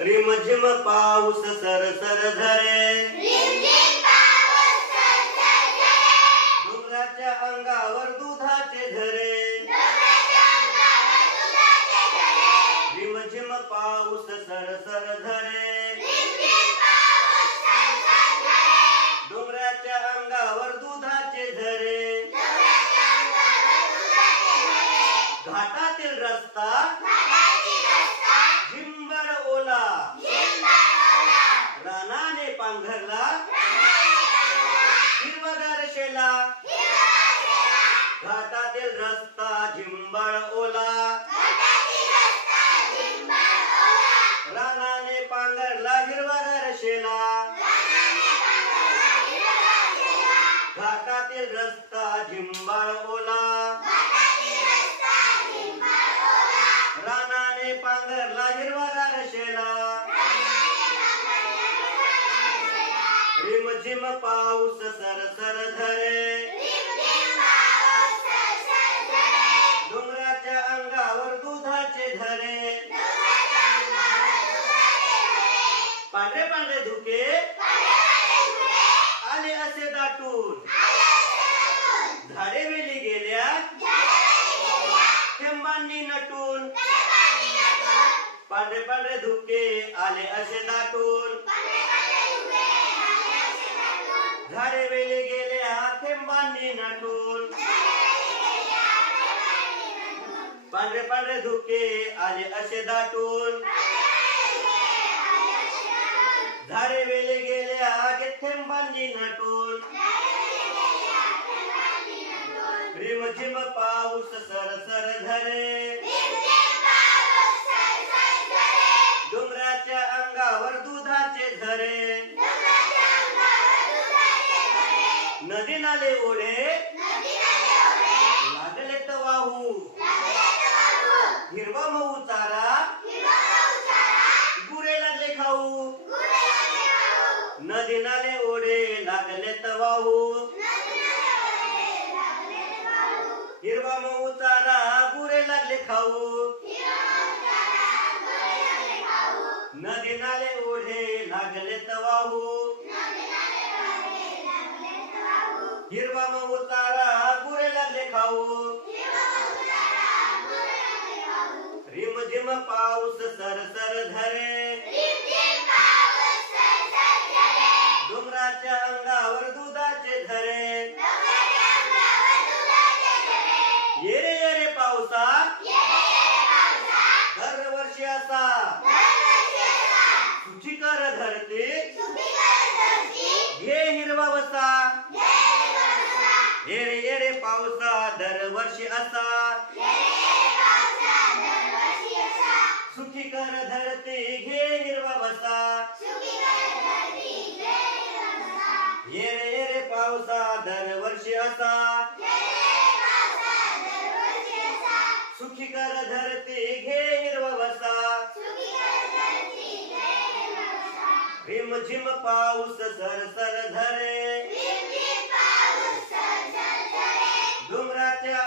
रिमझिम पाऊस सरसर झरे, डोंगराच्या अंगावर दुधाचे झरे. रिमझिम पाऊस सरसर झरे, डोंगराच्या अंगावर दुधाचे झरे. घाटातील रस्ता झिंबड ओला, रानाने पांघरला हिरवागार शेला. घाटातील रस्ता झिंबड ओला, रानाने पांघरला हिरवागार शेला. घाटातील रस्ता झिंबड ओला, रानाने पांघरला हिरवागार शेला. रिमझिम पाऊस सरसर झरे, डोंगराच्या अंगावर दुधाचे झरे. पांढरे पांढरे धुके आले असे दाटून, झाडे वेली गेल्या थेंबांनी नटून. पांढरे पांढरे धुके आले असे दाटून, झाडे वेली गेल्या थेंबांनी नटून. पांढरे पांढरे धुके आले असे दाटून, झाडे वेली गेल्या थेंबांनी नटून. रिमझिम पाऊस सरसर झरे, डोंगराच्या अंगावर दुधाचे झरे. नदी नाले ओढे लागले तर वाहू, हिरवा मऊ चारा गुरे लागले खाऊ. नदी नाले ओढे लागले तर वाहू, हिरवा मऊ चारा गुरे लागले खाऊ. नदी नाले ओढे लागले तर वाहू, हिरवा मऊ चारा गुरे लागले खाऊ. रिमझिम पाऊस सरसर झरे, डोंगराच्या अंगावर दुधाचे झरे. ये रे ये रे पावसा, दरवर्षी असा सुची कर धरते, घे हिरवा वसा. ये रे पावसा, दरवर्षी असा सुखी कर धरते, घे हिरवा वसा. ये रे पावसा, दरवर्षी असा सुखी कर धरते, घे हिरवा वसा. रिमझिम पाऊस सरसर झरे, डोंगराच्या